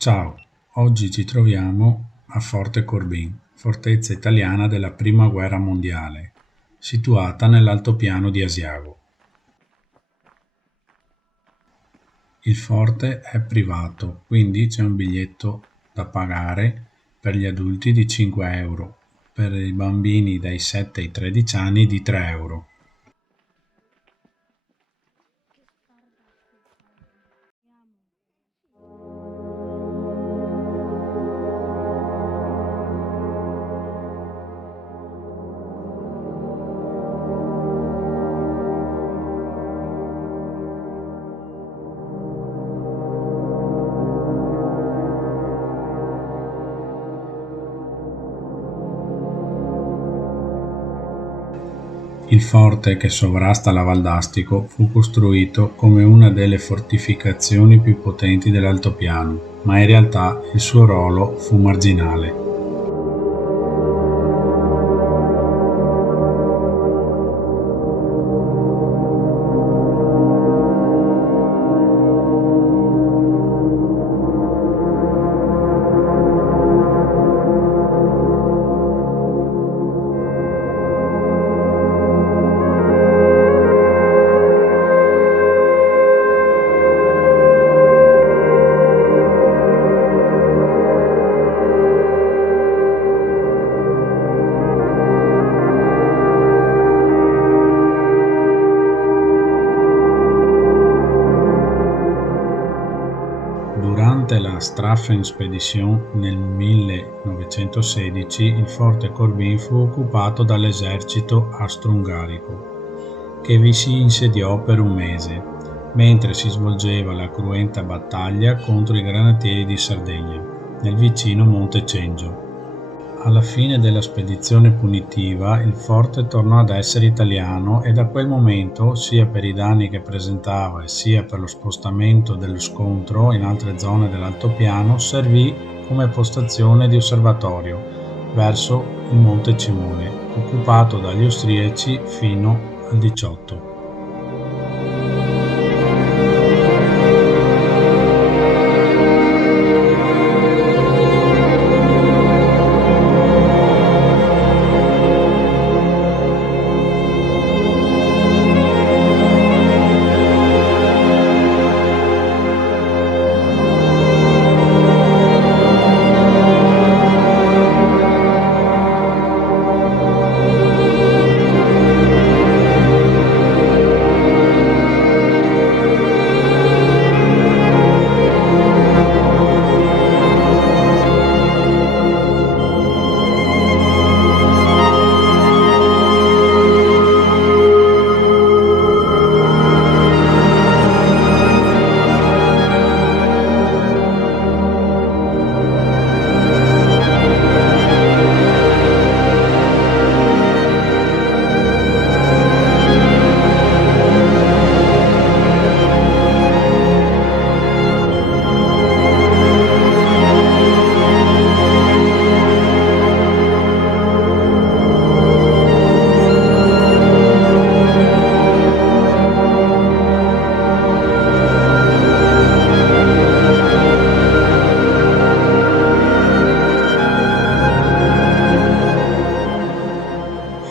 Ciao, oggi ci troviamo a Forte Corbin, fortezza italiana della Prima Guerra Mondiale, situata nell'altopiano di Asiago. Il forte è privato, quindi c'è un biglietto da pagare per gli adulti di 5 euro, per i bambini dai 7 ai 13 anni di 3 euro. Il forte, che sovrasta la Valdastico, fu costruito come una delle fortificazioni più potenti dell'altopiano, ma in realtà il suo ruolo fu marginale. Durante la Strafen-Spedition nel 1916 il forte Corbin fu occupato dall'esercito austro-ungarico, che vi si insediò per un mese, mentre si svolgeva la cruenta battaglia contro i granatieri di Sardegna, nel vicino Monte Cengio. Alla fine della spedizione punitiva il forte tornò ad essere italiano e da quel momento, sia per i danni che presentava e sia per lo spostamento dello scontro in altre zone dell'altopiano, servì come postazione di osservatorio verso il Monte Cimone, occupato dagli austriaci fino al 18.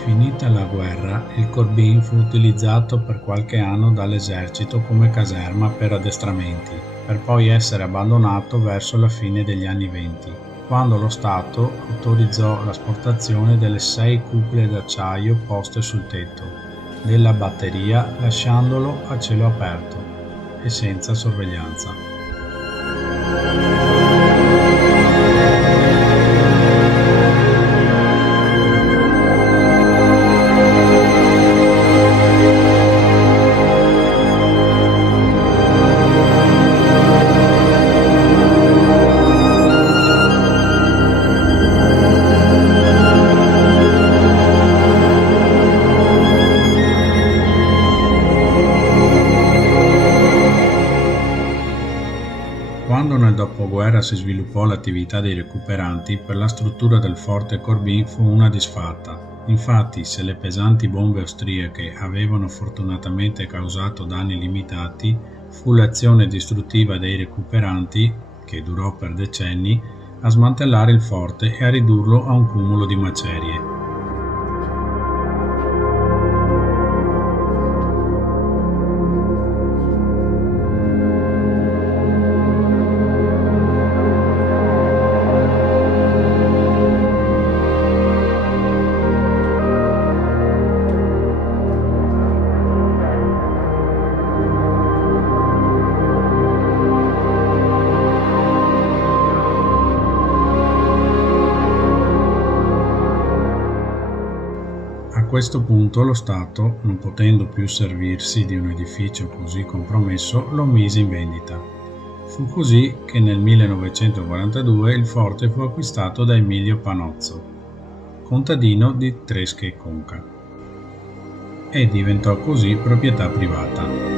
Finita la guerra, il Corbin fu utilizzato per qualche anno dall'esercito come caserma per addestramenti, per poi essere abbandonato verso la fine degli anni '20, quando lo Stato autorizzò l'asportazione delle 6 cupola d'acciaio poste sul tetto della batteria, lasciandolo a cielo aperto e senza sorveglianza. Quando nel dopoguerra si sviluppò l'attività dei recuperanti, per la struttura del forte Corbin fu una disfatta. Infatti, se le pesanti bombe austriache avevano fortunatamente causato danni limitati, fu l'azione distruttiva dei recuperanti che durò per decenni, a smantellare il forte e a ridurlo a un cumulo di macerie. A questo punto lo Stato, non potendo più servirsi di un edificio così compromesso, lo mise in vendita. Fu così che nel 1942 il forte fu acquistato da Emilio Panozzo, contadino di Tresche e Conca, e diventò così proprietà privata.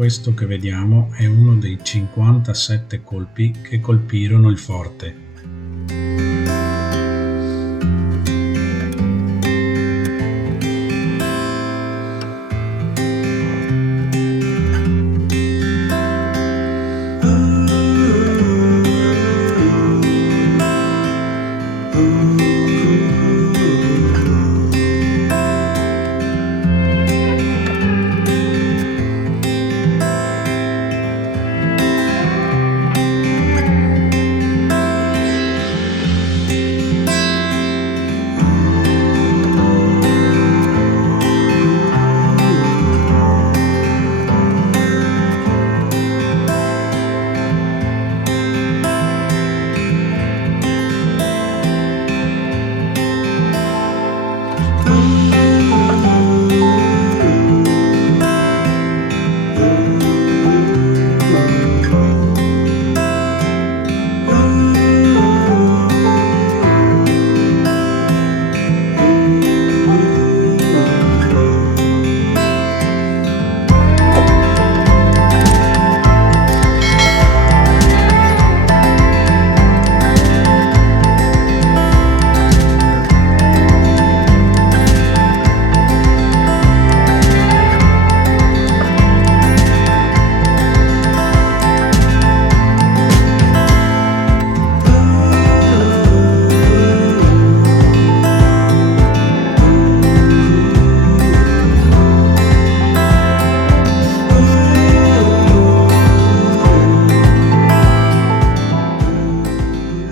Questo che vediamo è uno dei 57 colpi che colpirono il forte.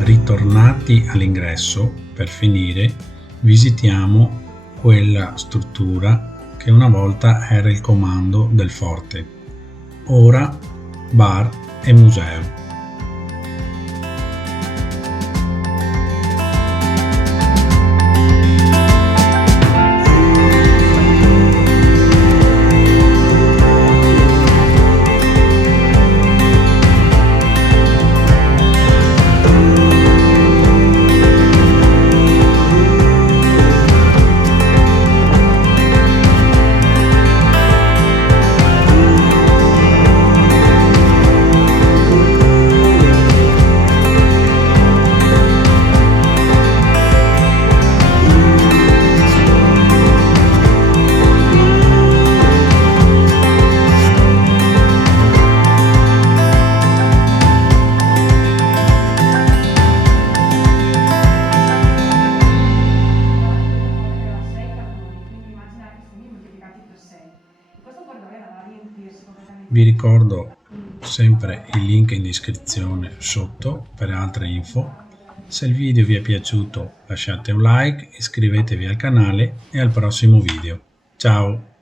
Ritornati all'ingresso, per finire, visitiamo quella struttura che una volta era il comando del forte, ora bar e museo. Vi ricordo sempre il link in descrizione sotto per altre info. Se il video vi è piaciuto lasciate un like, iscrivetevi al canale e al prossimo video. Ciao!